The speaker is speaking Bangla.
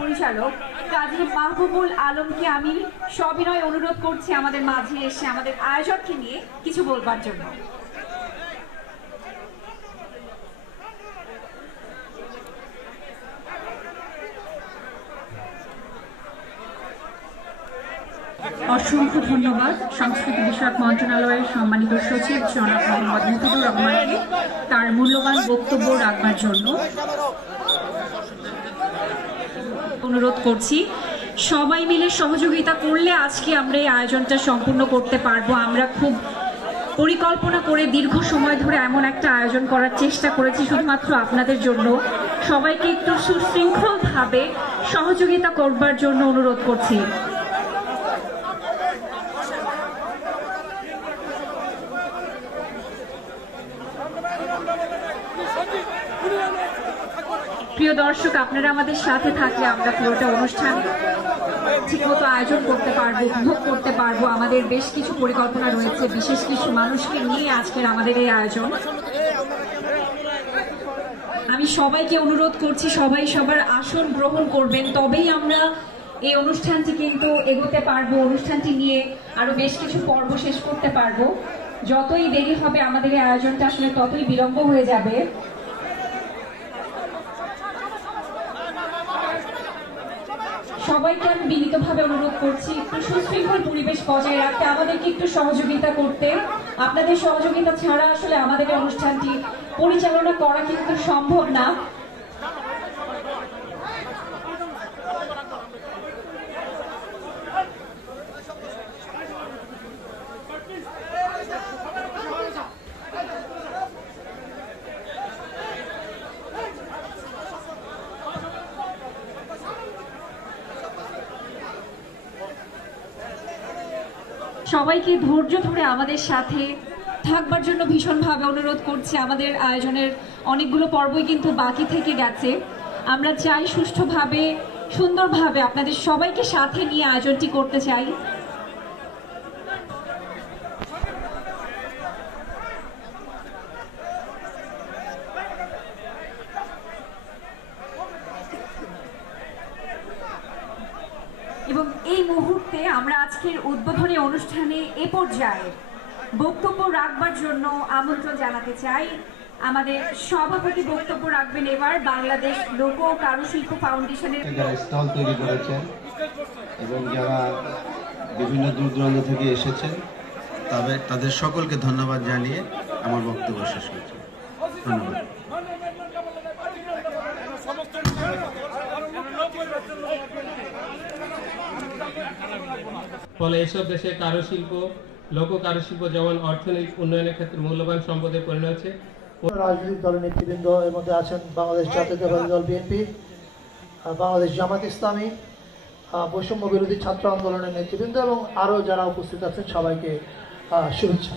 পরিচালক কাজী মাহবুবুল আলমকে আমি সবিনয় অনুরোধ করছি আমাদের মাঝে এসে আমাদের আয়োজককে নিয়ে কিছু বলবার জন্য। অসংখ্য ধন্যবাদ সংস্কৃতি বিষয়ক মন্ত্রণালয়ের সম্মানিত সচিব জনাব মোহাম্মদ মুফিদুর রহমানকে তার মূল্যবান বক্তব্য রাখবার জন্য। অনুরোধ করছি সবাই মিলে সহযোগিতা করলে আজকে আমরা এই আয়োজনটা সম্পূর্ণ করতে পারবো। আমরা খুব পরিকল্পনা করে দীর্ঘ সময় ধরে এমন একটা আয়োজন করার চেষ্টা করেছি শুধুমাত্র আপনাদের জন্য। সবাইকে একটু সুশৃঙ্খলভাবে সহযোগিতা করবার জন্য অনুরোধ করছি। প্রিয় দর্শক, আপনারা আমাদের সাথে থাকলে আমরা পুরোটা অনুষ্ঠান ঠিকমতো আয়োজন করতে পারবো, উপভোগ করতে পারবো। আমাদের বেশ কিছু পরিকল্পনা রয়েছে, বিশেষ কিছু মানুষকে নিয়ে আজকের আমাদের এই আয়োজন। আমি সবাইকে অনুরোধ করছি সবাই সবার আসন গ্রহণ করবেন, তবেই আমরা এই অনুষ্ঠানটি কিন্তু এগোতে পারবো। অনুষ্ঠানটি নিয়ে আরো বেশ কিছু পর্ব শেষ করতে পারবো। যতই দেরি হবে আমাদের এই আয়োজনটা আসলে ততই বিলম্ব হয়ে যাবে। সবাইকে আমি বিনীতভাবে অনুরোধ করছি একটু সুশৃঙ্খল পরিবেশ বজায় রাখতে, আমাদেরকে একটু সহযোগিতা করতে। আপনাদের সহযোগিতা ছাড়া আসলে আমাদের এই অনুষ্ঠানটি পরিচালনা করা কিন্তু সম্ভব না। সবাইকে ধৈর্য ধরে আমাদের সাথে থাকবার জন্য ভীষণভাবে অনুরোধ করছি। আমাদের আয়োজনের অনেকগুলো পর্বই কিন্তু বাকি থেকে গেছে। আমরা চাই সুষ্ঠুভাবে সুন্দরভাবে আপনাদের সবাইকে সাথে নিয়ে আয়োজনটি করতে চাই। এবং এই মুহূর্তে আমরা আজকের উদ্বোধনী অনুষ্ঠানে এ পর্যায়ে বক্তব্য রাখবার জন্য আমন্ত্রণ জানাতে চাই। আমাদের সভাপতি বক্তব্য রাখবেন এবার বাংলাদেশ লোক ও কারুশিল্প ফাউন্ডেশনের যারা স্টল তৈরি করেছেন এবং যারা বিভিন্ন দূর দূরান্ত থেকে এসেছেন, তবে তাদের সকলকে ধন্যবাদ জানিয়ে আমার বক্তব্য শেষ করছি। ধন্যবাদ। ফলে এসব দেশের কারুশিল্প, লোক কারুশিল্প যেমন অর্থনৈতিক উন্নয়নের ক্ষেত্রে মূল্যবান সম্পদে পরিণত হচ্ছে। রাজনৈতিক দলের নেতৃবৃন্দ এর মধ্যে আছেন বাংলাদেশ জাতীয়তাবাদী দল বিএনপি, বাংলাদেশ জামাত ইসলামী, বৈষম্য বিরোধী ছাত্র আন্দোলনের নেতৃবৃন্দ এবং আরও যারা উপস্থিত আছেন সবাইকে শুভেচ্ছা।